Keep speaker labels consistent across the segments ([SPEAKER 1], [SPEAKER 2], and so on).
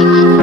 [SPEAKER 1] Thank you.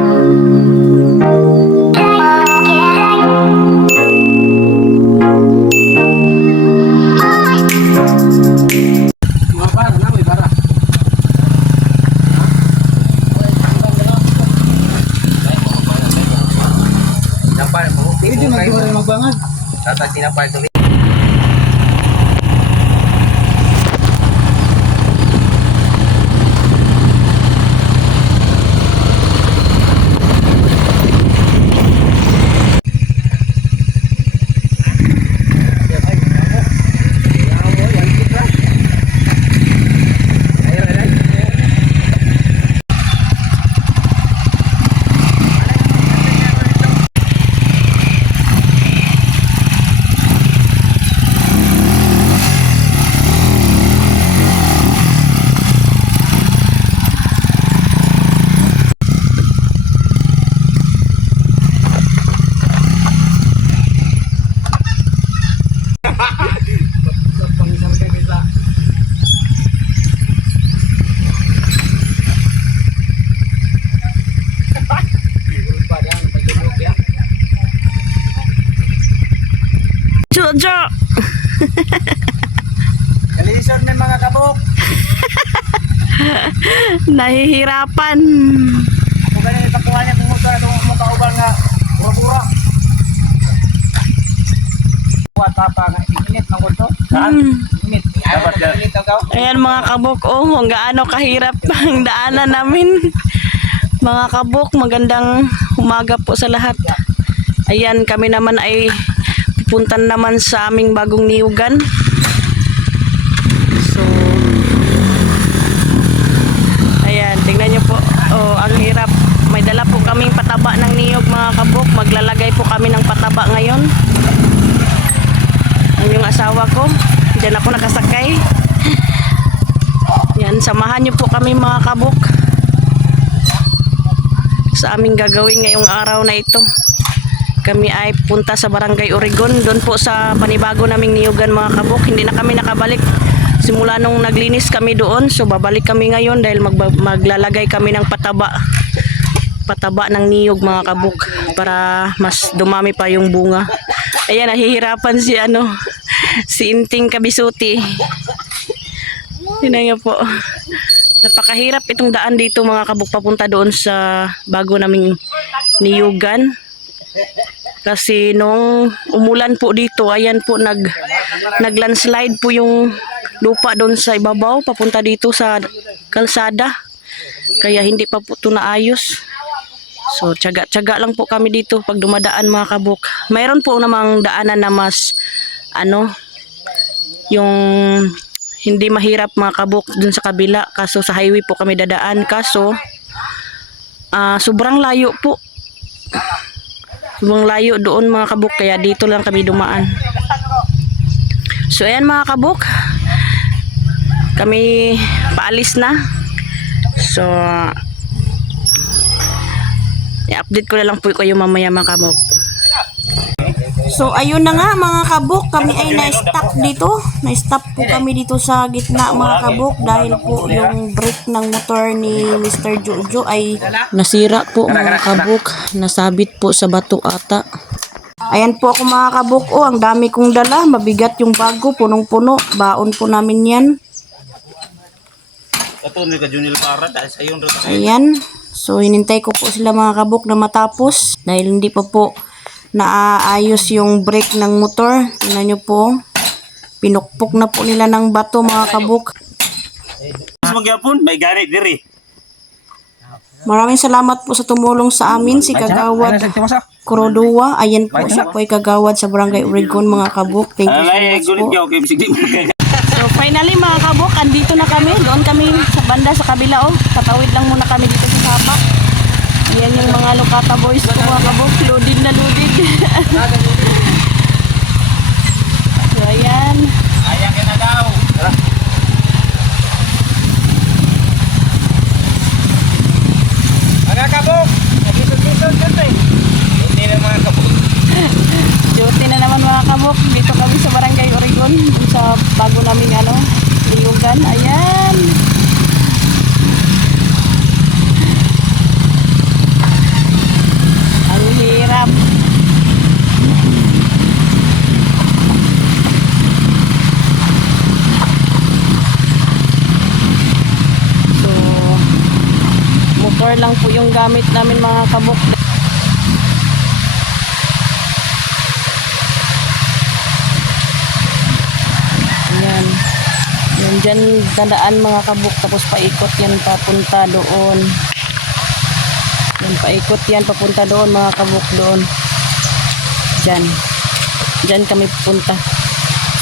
[SPEAKER 2] Jojo!
[SPEAKER 1] Kalisod may mga kabuk.
[SPEAKER 2] Nahihirapan.
[SPEAKER 1] Kung ganun itakuha niya kung kung muka ubang nga pura-pura. Kuha tapa nga init ng kulto. Saan?
[SPEAKER 2] Hmm.
[SPEAKER 1] Init.
[SPEAKER 2] Ayan mga kabuk, oh, kung gaano kahirap ang daanan namin. Mga kabuk, magandang umaga po sa lahat. Ayan, kami naman ay pupuntan naman sa aming bagong niyugan. So, ayan, tingnan nyo po. Oh, ang hirap. May dala po kaming pataba ng niyog mga kabuk. Maglalagay po kami ng pataba ngayon. Ang yung asawa ko. Diyan ako nakasakay. Yan, samahan niyo po kami mga kabuk sa aming gagawin ngayong araw na ito. Kami ay punta sa Barangay Oregon, doon po sa panibago naming niyugan mga kabuk. Hindi na kami nakabalik simula nung naglinis kami doon. So babalik kami ngayon dahil magba- maglalagay kami ng pataba pataba ng niyog mga kabuk para mas dumami pa yung bunga. Ayan, nahihirapan si ano, si Inting Kabisuti. Yun po. Napakahirap itong daan dito mga kabuk papunta doon sa bago naming niyugan. Kasi nung umulan po dito, ayan po nag naglandslide po yung lupa doon sa ibabaw papunta dito sa kalsada. Kaya hindi pa po ito naayos. So, tiyaga-tiyaga lang po kami dito pag dumadaan mga kabuk. Mayroon po namang daanan na mas ano, yung hindi mahirap mga kabuk dun sa kabila. Kaso sa highway po kami dadaan. Kaso, ah sobrang layo po. Sobrang layo doon mga kabuk. Kaya dito lang kami dumaan. So, ayan mga kabuk. Kami paalis na. So, i-update ko na lang po kayo mamaya mga kabuk. So ayun na nga mga kabuk, kami ay na-stop dito. Na-stop po kami dito sa gitna mga kabuk dahil po yung brake ng motor ni Mr. Jojo ay nasira po mga kabuk. Nasabit po sa bato ata. Ayan po ako mga kabuk. Oh, ang dami kong dala. Mabigat yung bago, punong-puno. Baon po namin yan. Ayan. So, hinintay ko po sila mga kabuk na matapos dahil hindi pa po naaayos yung brake ng motor. Tingnan nyo po. Pinukpok na po nila ng bato mga kabuk.
[SPEAKER 1] Mas magyapon, may ganit diri.
[SPEAKER 2] Maraming salamat po sa tumulong sa amin si Kagawad Kuroduwa. Ayan po siya po ay Kagawad sa Barangay Oregon mga kabuk. Thank you so much po. So finally mga kabuk, andito na kami. Doon kami sa banda sa kabila oh. Tatawid lang muna kami dito sa Sapa. Ayan yung mga Lokata boys ko mga kabuk. Loaded na loaded. so ayan.
[SPEAKER 1] Ayan ka na daw. Mga kabuk, nagisod-gisod ka to eh. Hindi na mga kabuk.
[SPEAKER 2] Duty na naman mga kabuk. Dito kami sa Barangay Oregon. Sa bago naming ano, liyugan. Ayan. lang po yung gamit namin mga kabuk. Ayan. Yan dyan dadaan mga kabuk tapos paikot yan papunta doon. Yan paikot yan papunta doon mga kabuk doon. Dyan. Dyan kami pupunta.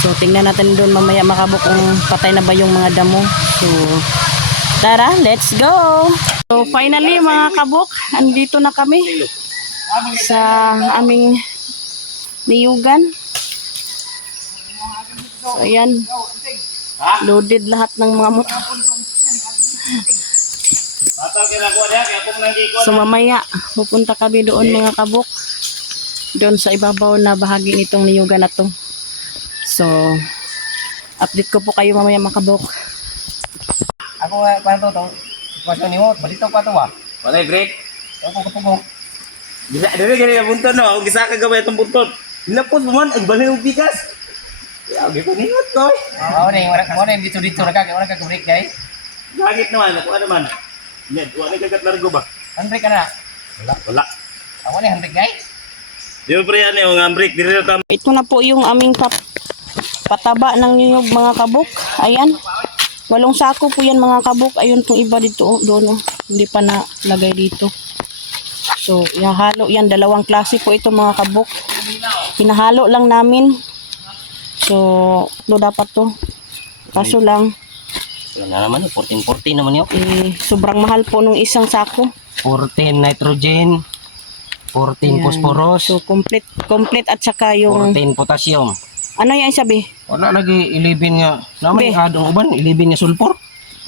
[SPEAKER 2] So tingnan natin doon mamaya mga kabuk kung patay na ba yung mga damo. So tara, let's go! So finally mga kabuk, andito na kami sa aming niyugan. So ayan, loaded lahat ng mga motor. So mamaya, pupunta kami doon mga kabuk. Doon sa ibabaw na bahagi nitong niyugan na to. So, update ko po kayo mamaya mga kabuk.
[SPEAKER 1] Ako nga, paano to? Kwento ni mo, balito pa to ah.
[SPEAKER 3] Wala break.
[SPEAKER 1] Ako kapugong.
[SPEAKER 3] Gisa, dali gani na bunton no. Gisa ka gabay itong bunton. Hinapos mo man, ay bali ng bigas. Ya, di ko ningot ko.
[SPEAKER 1] Oo, na yung wala yung dito dito nagkaka, wala ka break guys.
[SPEAKER 3] Langit naman, ako naman. Ned, wala kagat largo ba?
[SPEAKER 1] Handbrake ka na.
[SPEAKER 3] Wala.
[SPEAKER 1] Ako na handbrake guys.
[SPEAKER 3] Di ba pre yan yung break, di rin tama.
[SPEAKER 2] Ito na po yung aming pap pataba ng niyog mga kabuk. Ayan. Walong sako po yan mga kabuk. Ayun pong iba dito. Oh, doon oh. Hindi pa nalagay dito. So, ihahalo yan. Dalawang klase po ito mga kabuk. Pinahalo lang namin. So, do dapat to. Kaso lang,
[SPEAKER 1] Wala na naman, 14-14 naman yun.
[SPEAKER 2] eh, sobrang mahal po nung isang sako.
[SPEAKER 1] 14 nitrogen, 14
[SPEAKER 2] Ayan.
[SPEAKER 1] phosphorus,
[SPEAKER 2] So, complete, complete at saka yung,
[SPEAKER 1] 14 potassium.
[SPEAKER 2] Ano yung isabi?
[SPEAKER 1] Wala lagi 11 nga. Naman
[SPEAKER 2] Be.
[SPEAKER 1] adong uban, 11 nga sulfur.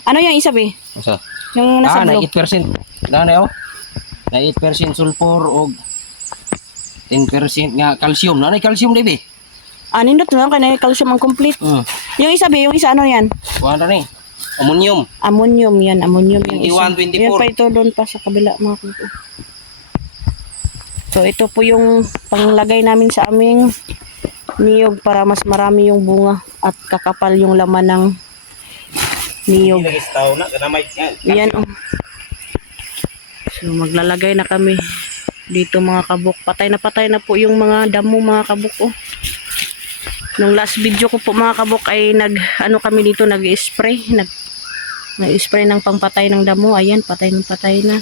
[SPEAKER 2] Ano yung isabi?
[SPEAKER 1] Asa?
[SPEAKER 2] Yung nasa
[SPEAKER 1] Ah, na
[SPEAKER 2] blue.
[SPEAKER 1] 8%. Na na oh. Na 8% sulfur og 10% nga calcium. Na na calcium dibi.
[SPEAKER 2] Ah, nindot lang kaya calcium ang complete.
[SPEAKER 1] Hmm.
[SPEAKER 2] Yung isa ba, yung isa ano yan?
[SPEAKER 1] Kuha na ni. Ammonium.
[SPEAKER 2] Ammonium yan, ammonium yung isa.
[SPEAKER 1] 21, 24.
[SPEAKER 2] Yan pa ito doon pa sa kabila mga kuko. So ito po yung panglagay namin sa aming niyog para mas marami yung bunga at kakapal yung laman ng niyog.
[SPEAKER 3] Yan
[SPEAKER 2] oh. So maglalagay na kami dito mga kabuk. Patay na patay na po yung mga damo mga kabuk oh. Nung last video ko po mga kabuk ay nag ano kami dito nag-spray, nag nag-spray ng pangpatay ng damo. Ayan, patay ng patay na.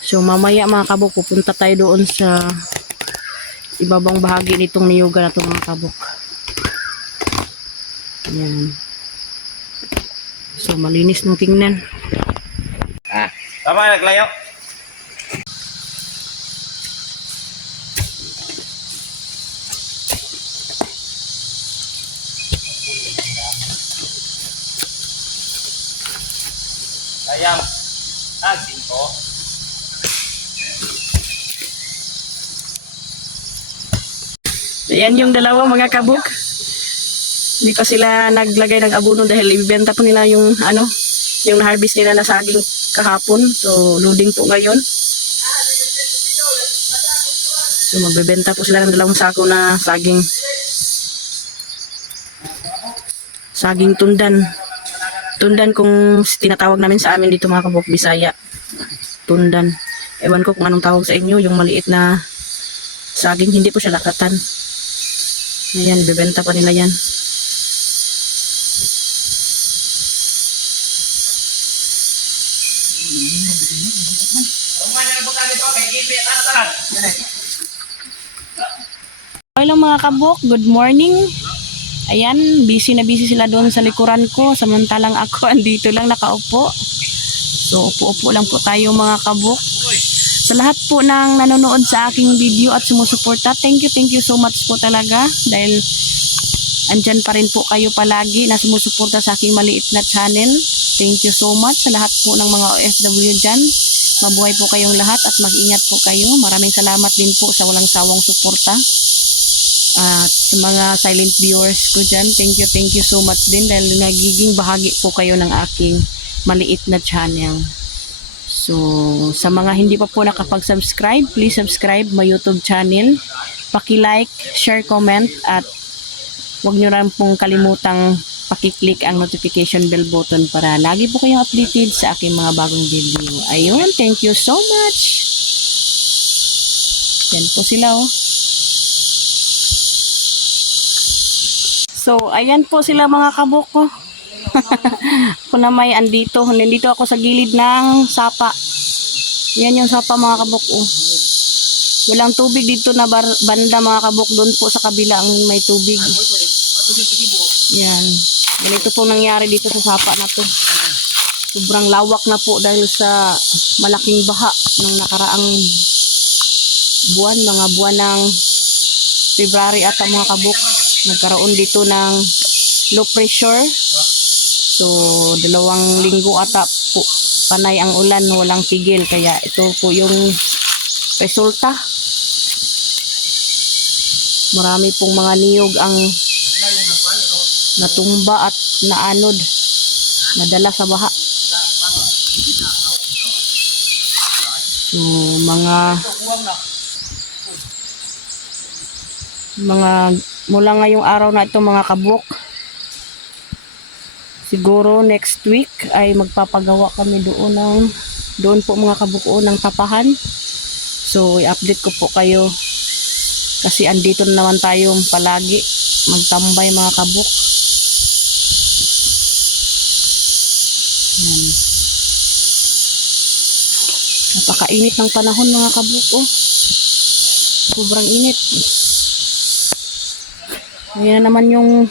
[SPEAKER 2] So mamaya mga kabuk pupunta tayo doon sa ibabang bahagi nitong niyuga na to mga kabuk. Ayan. So malinis nung tingnan.
[SPEAKER 3] Ah, tama naglayo.
[SPEAKER 2] Ayan yung dalawa mga kabuk. Hindi pa sila naglagay ng abono dahil ibibenta po nila yung ano, yung harvest nila na saging kahapon. So loading po ngayon. So magbebenta po sila ng dalawang sako na saging saging tundan. Tundan kung tinatawag namin sa amin dito mga kabuk Bisaya. Tundan. Ewan ko kung anong tawag sa inyo, yung maliit na saging, hindi po siya lakatan. Ayan, bebenta pa nila yan. Hello mga kabuk, good morning. Ayan, busy na busy sila doon sa likuran ko, samantalang ako andito lang nakaupo. So, upo-upo lang po tayo mga kabuk. Sa lahat po ng nanonood sa aking video at sumusuporta, thank you, thank you so much po talaga dahil andyan pa rin po kayo palagi na sumusuporta sa aking maliit na channel. Thank you so much sa lahat po ng mga OFW dyan. Mabuhay po kayong lahat at mag-ingat po kayo. Maraming salamat din po sa walang sawang suporta. At sa mga silent viewers ko dyan, thank you, thank you so much din dahil nagiging bahagi po kayo ng aking maliit na channel. So, sa mga hindi pa po nakapag-subscribe, please subscribe my YouTube channel. Paki-like, share, comment, at huwag nyo rin pong kalimutang pakiclick ang notification bell button para lagi po kayong updated sa aking mga bagong video. Ayun, thank you so much. Yan po sila oh. So, ayan po sila mga kabok ko. Ako na may andito. Nandito ako sa gilid ng sapa. Yan yung sapa mga kabok oh. Walang tubig dito na bar- banda mga kabok doon po sa kabila ang may tubig. Yan. Ganito po nangyari dito sa sapa na to. Sobrang lawak na po dahil sa malaking baha ng nakaraang buwan, mga buwan ng February at mga kabok. Nagkaroon dito ng low pressure. So, dalawang linggo ata po panay ang ulan, walang tigil. Kaya ito po yung resulta. Marami pong mga niyog ang natumba at naanod. Nadala sa baha. So, mga mga mula ngayong araw na ito mga kabuk siguro next week ay magpapagawa kami doon ng doon po mga kabuko ng tapahan. So i-update ko po kayo. Kasi andito na naman tayo palagi. Magtambay mga kabuk Yan. napakainit ng panahon mga kabuk oh. sobrang init. Ayan na naman yung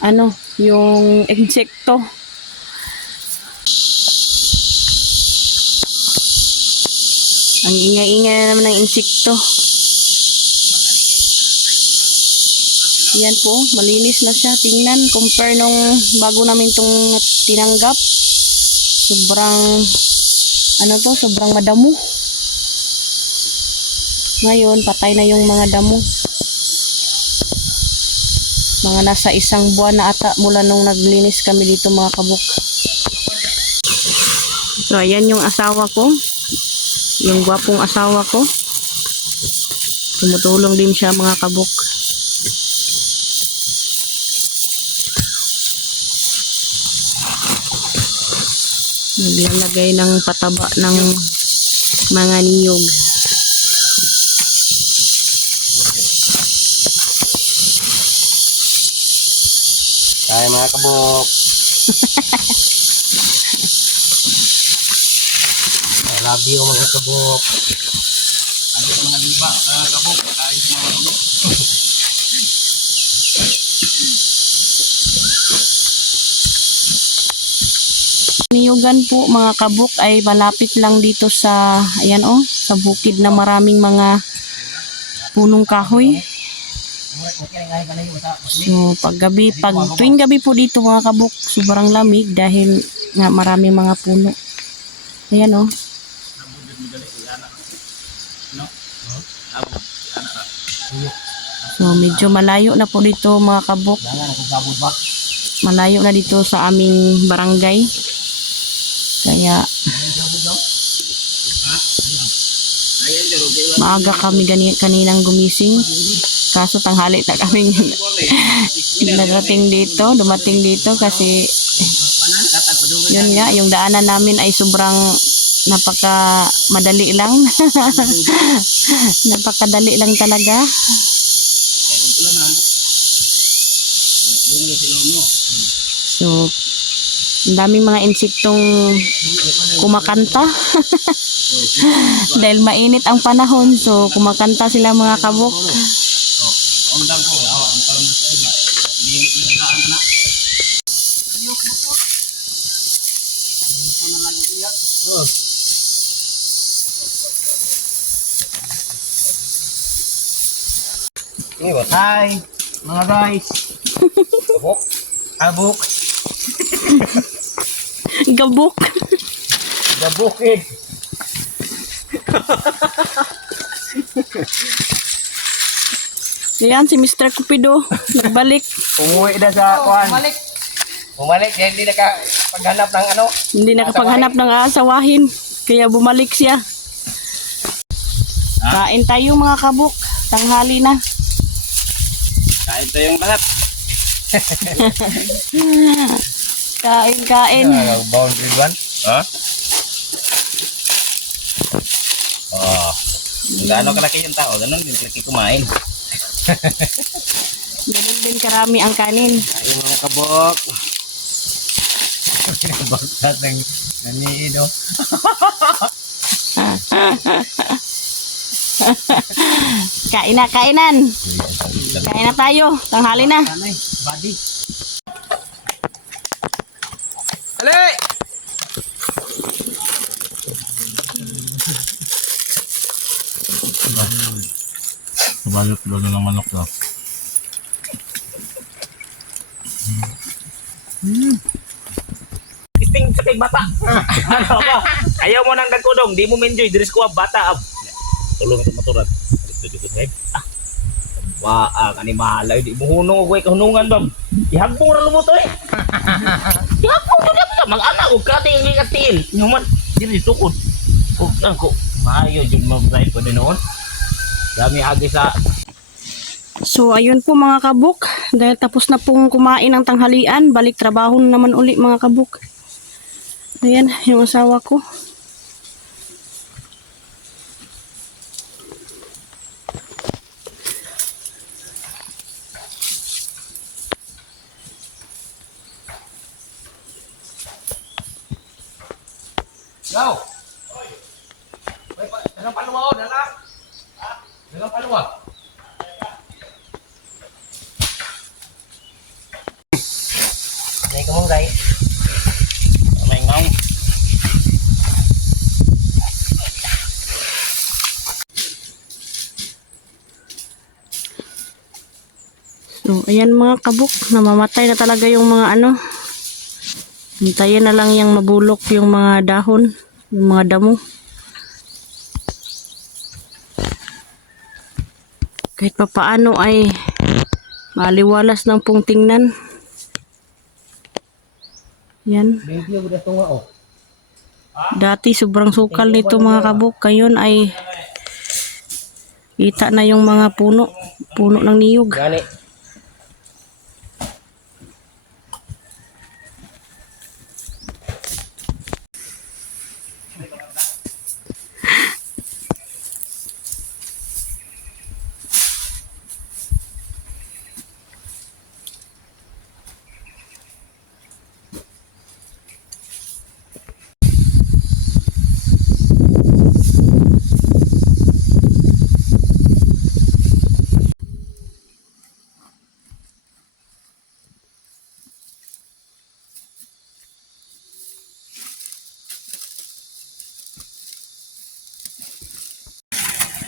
[SPEAKER 2] ano, yung insekto. Ang ingay-ingay na naman ng insekto. Yan po, malinis na siya. Tingnan, compare nung bago namin tong tinanggap. Sobrang, ano to, sobrang madamo. Ngayon, patay na yung mga damo mga nasa isang buwan na ata mula nung naglinis kami dito mga kabuk. So, ayan yung asawa ko. Yung gwapong asawa ko. Tumutulong din siya mga kabuk. Naglalagay ng pataba ng mga niyog.
[SPEAKER 1] Kaya mga kabok. I love you mga kabok.
[SPEAKER 3] Ano sa mga liba, uh, kabok, kain sa mga ano.
[SPEAKER 2] Niyugan po mga kabuk ay malapit lang dito sa ayan oh, sa bukid na maraming mga punong kahoy. So pag gabi, pag tuwing gabi po dito mga kabuk, sobrang lamig dahil nga maraming mga puno. Ayan oh. So medyo malayo na po dito mga kabuk. Malayo na dito sa aming barangay. Kaya maaga kami kaninang gumising. Kaso tanghali na kami narating dito, dumating dito kasi yun nga, yung daanan namin ay sobrang napaka madali lang. Napakadali lang talaga. So, ang daming mga insektong kumakanta. Dahil mainit ang panahon, so kumakanta sila mga kabok.
[SPEAKER 3] Undang ko, awa, ang parang nasa ila. Nilaan na.
[SPEAKER 1] Hi mga guys.
[SPEAKER 3] Kabok.
[SPEAKER 1] Kabok.
[SPEAKER 2] Gabok.
[SPEAKER 1] The bukid.
[SPEAKER 2] Ayan, si Mr. Cupido. Nagbalik.
[SPEAKER 1] Umuwi na sa kuhan. Bumalik. Bumalik. Kaya hindi naka paghanap ng ano.
[SPEAKER 2] Hindi nakapaghanap ng aasawahin. Kaya bumalik siya. Kain tayo mga kabok. Tanghali na.
[SPEAKER 3] Kain tayong lahat.
[SPEAKER 2] Kain, kain.
[SPEAKER 3] Ah, boundary one. Ha? Oh. Gaano kalaki yung tao, ganun din kalaki kumain.
[SPEAKER 2] Ganun din karami ang kanin.
[SPEAKER 3] Ay, mga kabok. Bakit ng naniido?
[SPEAKER 2] Kain na, kainan. Kain na tayo. Tanghali na.
[SPEAKER 3] Body.
[SPEAKER 1] Ale!
[SPEAKER 3] Kabayot lalo ng manok daw. Isting sa kay bata. ano ba? Ayaw mo nang nagkudong, di mo enjoy diris ko bata ab. Tulong ito maturan. Dito dito kay. Ah. Wa ang ani mahalay di mo hunong ko hunungan bam. Ihagbong ra lumo to eh. Ihagbong mo na mag-anak og kati ang ikatil. Nyuman diri tukod. Og ko maayo jud mo drive ko din noon. Dami agi sa
[SPEAKER 2] So, ayun po mga kabuk. Dahil tapos na pong kumain ng tanghalian, balik trabaho na naman uli mga kabuk. Ayan, yung asawa ko.
[SPEAKER 1] Go! May pa, dagang paluwa o, dagang. Dagang paluwa.
[SPEAKER 3] Nay ko mong gay. May ngong.
[SPEAKER 2] So, ayan mga kabuk. Namamatay na talaga yung mga ano. Hintayin na lang yung mabulok yung mga dahon. Yung mga damo. Kahit pa paano ay maliwalas lang pong tingnan. Yan.
[SPEAKER 1] Medyo guda tunga o.
[SPEAKER 2] Dati sobrang sukal nito mga kabuk. Ngayon ay kita na yung mga puno. Puno ng niyog.
[SPEAKER 1] Gani.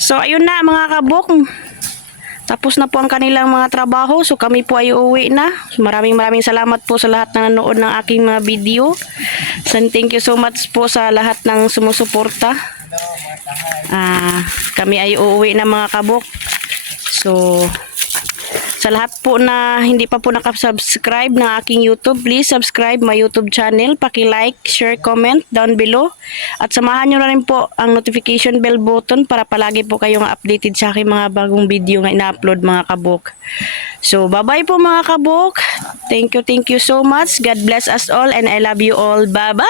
[SPEAKER 2] So ayun na mga kabok. Tapos na po ang kanilang mga trabaho. So kami po ay uuwi na. So, maraming maraming salamat po sa lahat na nanood ng aking mga video. So thank you so much po sa lahat ng sumusuporta. Ah, kami ay uuwi na mga kabok. So sa lahat po na hindi pa po nakasubscribe ng aking YouTube, please subscribe my YouTube channel. Paki-like, share, comment down below. At samahan nyo na rin po ang notification bell button para palagi po kayong updated sa aking mga bagong video nga ina-upload mga kabok. So, bye-bye po mga kabok. Thank you, thank you so much. God bless us all and I love you all. Bye-bye!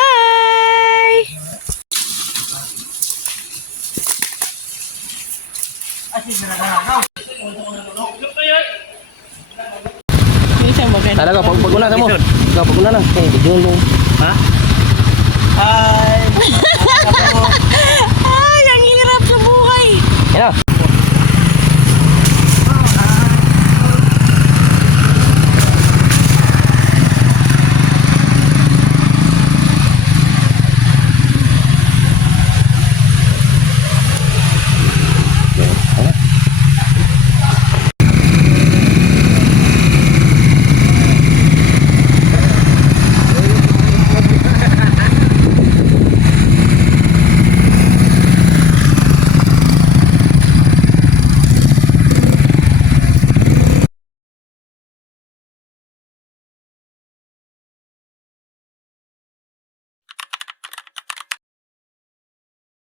[SPEAKER 2] okay.
[SPEAKER 1] Talaga, pag pag una sa mo. Ikaw, pag una na. Okay, bigyan mo.
[SPEAKER 3] Ha? Ay! Ay, ang hirap sa buhay! Yan